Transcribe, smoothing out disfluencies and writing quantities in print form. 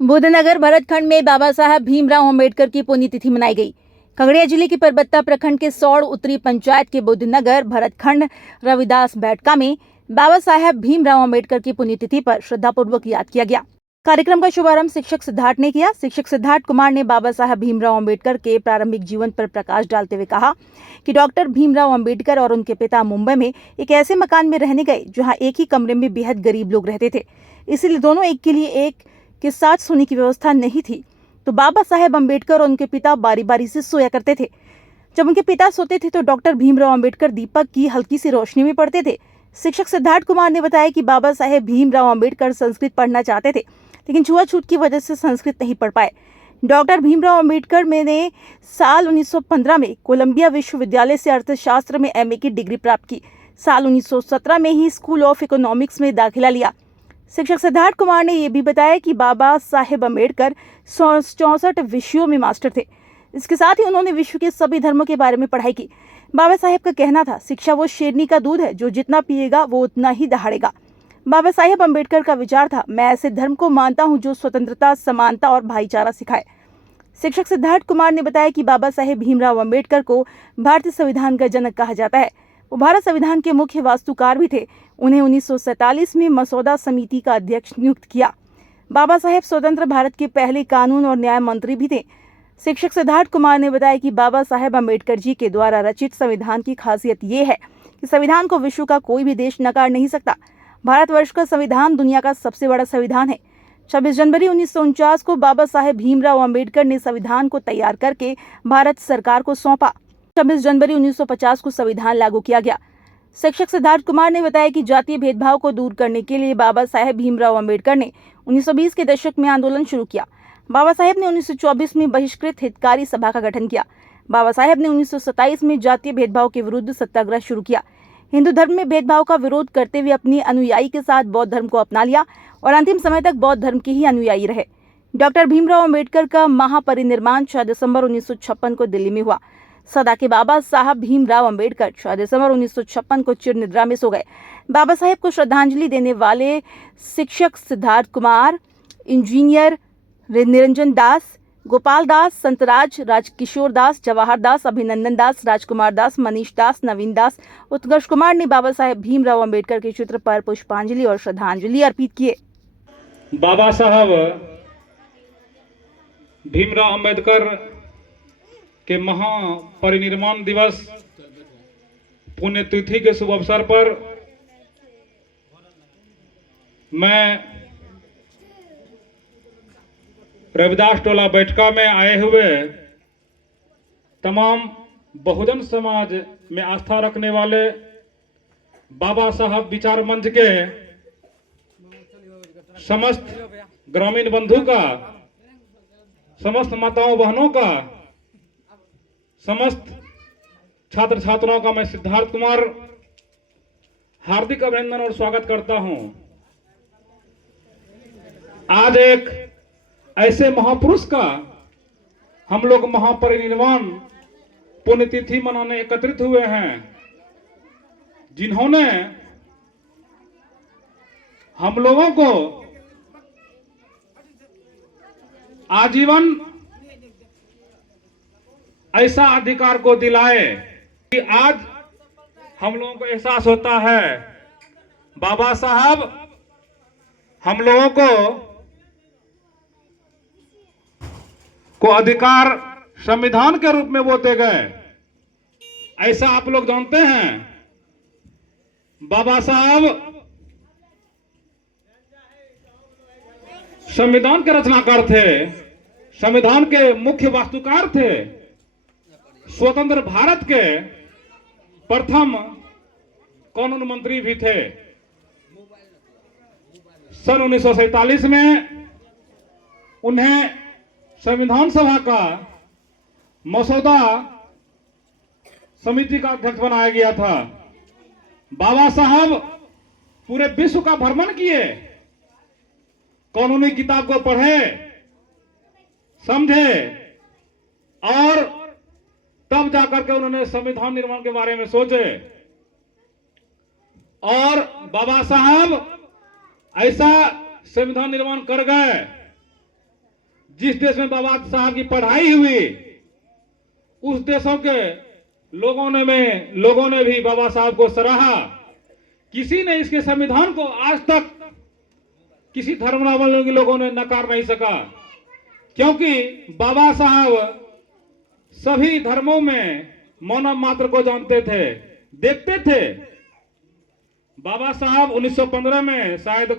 बुद्धनगर भरतखंड में बाबा साहब भीमराव अंबेडकर की पुण्यतिथि मनाई गई। खगड़िया जिले की परबत्ता प्रखंड के सौड़ उत्तरी पंचायत के बुद्धनगर भरतखंड रविदास बैठका में बाबा साहब भीमराव अंबेडकर की पुण्यतिथि पर श्रद्धापूर्वक याद किया गया। कार्यक्रम का शुभारंभ शिक्षक सिद्धार्थ ने किया। शिक्षक सिद्धार्थ कुमार ने बाबा साहब भीमराव अंबेडकर के प्रारंभिक जीवन पर प्रकाश डालते हुए कहा कि डॉक्टर भीमराव अंबेडकर और उनके पिता मुंबई में एक ऐसे मकान में रहने गए जहां एक ही कमरे में बेहद गरीब लोग रहते थे, इसलिए दोनों एक के लिए एक के साथ सोने की व्यवस्था नहीं थी, तो बाबा साहेब अंबेडकर और उनके पिता बारी बारी से सोया करते थे। जब उनके पिता सोते थे तो डॉक्टर भीमराव अंबेडकर दीपक की हल्की सी रोशनी में पढ़ते थे। शिक्षक सिद्धार्थ कुमार ने बताया कि बाबा साहेब भीमराव अंबेडकर संस्कृत पढ़ना चाहते थे, लेकिन छुआछूत की वजह से संस्कृत नहीं पढ़ पाए। डॉक्टर भीमराव अंबेडकर ने साल 1915 में कोलंबिया विश्वविद्यालय से अर्थशास्त्र में MA की डिग्री प्राप्त की। साल 1917 में ही स्कूल ऑफ इकोनॉमिक्स में दाखिला लिया। शिक्षक सिद्धार्थ कुमार ने यह भी बताया कि बाबा साहेब अंबेडकर 64 विषयों में मास्टर थे। इसके साथ ही उन्होंने विश्व के सभी धर्मों के बारे में पढ़ाई की। बाबा साहेब का कहना था, शिक्षा वो शेरनी का दूध है जो जितना पिएगा वो उतना ही दहाड़ेगा। बाबा साहेब अंबेडकर का विचार था, मैं ऐसे धर्म को मानता हूं जो स्वतंत्रता, समानता और भाईचारा सिखाए। शिक्षक सिद्धार्थ कुमार ने बताया कि बाबा साहेब भीमराव अंबेडकर को भारतीय संविधान का जनक कहा जाता है। वो भारत संविधान के मुख्य वास्तुकार भी थे। उन्हें 1947 में मसौदा समिति का अध्यक्ष नियुक्त किया। बाबा साहेब स्वतंत्र भारत के पहले कानून और न्याय मंत्री भी थे। शिक्षक सिद्धार्थ कुमार ने बताया कि बाबा साहेब अंबेडकर जी के द्वारा रचित संविधान की खासियत ये है कि संविधान को विश्व का कोई भी देश नकार नहीं सकता। भारतवर्ष का संविधान दुनिया का सबसे बड़ा संविधान है। 26 जनवरी 1949 को बाबा साहेब भीमराव अंबेडकर ने संविधान को तैयार करके भारत सरकार को सौंपा। 26 जनवरी 1950 को संविधान लागू किया गया। शिक्षक सिद्धार्थ कुमार ने बताया कि जातीय भेदभाव को दूर करने के लिए बाबा साहेब भीमराव अंबेडकर ने 1920 के दशक में आंदोलन शुरू किया। बाबा साहेब ने 1924 में बहिष्कृत हितकारी सभा का गठन किया। बाबा साहेब ने 1927 में जातीय भेदभाव के विरुद्ध सत्याग्रह शुरू किया। हिंदू धर्म में भेदभाव का विरोध करते हुए अपनी अनुयायी के साथ बौद्ध धर्म को अपना लिया और अंतिम समय तक बौद्ध धर्म के ही अनुयायी रहे। डॉक्टर भीमराव अंबेडकर का महापरिनिर्वाण 6 दिसंबर 1956 को दिल्ली में हुआ। सदा के बाबा साहब भीमराव अंबेडकर 6 दिसंबर 1956 को चिर निद्रा में सो गए। बाबा साहेब को श्रद्धांजलि देने वाले शिक्षक सिद्धार्थ कुमार, इंजीनियर निरंजन दास, गोपाल दास, संतराज, राजकिशोर दास, जवाहर दास, अभिनंदन दास, राजकुमार दास, मनीष दास, नवीन दास, उत्कर्ष कुमार ने बाबा साहेब भीमराव अंबेडकर के चित्र पर पुष्पांजलि और श्रद्धांजलि अर्पित किए। बाबा साहब भीमराव अंबेडकर के महापरिनिर्वाण दिवस पुण्यतिथि के शुभ अवसर पर मैं रविदास टोला बैठका में आए हुए तमाम बहुजन समाज में आस्था रखने वाले बाबा साहब विचार मंच के समस्त ग्रामीण बंधु का, समस्त माताओं बहनों का, समस्त छात्र छात्राओं का मैं सिद्धार्थ कुमार हार्दिक अभिनंदन और स्वागत करता हूं। आज एक ऐसे महापुरुष का हम लोग महापरिनिर्वाण पुण्यतिथि मनाने एकत्रित हुए हैं, जिन्होंने हम लोगों को आजीवन ऐसा अधिकार को दिलाए कि आज हम लोगों को एहसास होता है बाबा साहब हम लोगों को अधिकार संविधान के रूप में वो दे गए। ऐसा आप लोग जानते हैं, बाबा साहब संविधान के रचनाकार थे, संविधान के मुख्य वास्तुकार थे, स्वतंत्र भारत के प्रथम कानून मंत्री भी थे। सन 1947 में उन्हें संविधान सभा का मसौदा समिति का अध्यक्ष बनाया गया था। बाबा साहब पूरे विश्व का भ्रमण किए, कानूनी किताब को पढ़े, समझे और तब जाकर के उन्होंने संविधान निर्माण के बारे में सोचे। और बाबा साहब ऐसा संविधान निर्माण कर गए जिस देश में बाबा साहब की पढ़ाई हुई, उस देशों के लोगों ने भी बाबा साहब को सराहा। किसी ने इसके संविधान को आज तक किसी धर्मावलंबी के लोगों ने नकार नहीं सका, क्योंकि बाबा साहब सभी धर्मों में मानव मात्र को जानते थे, देखते थे। बाबा साहब 1915 में शायद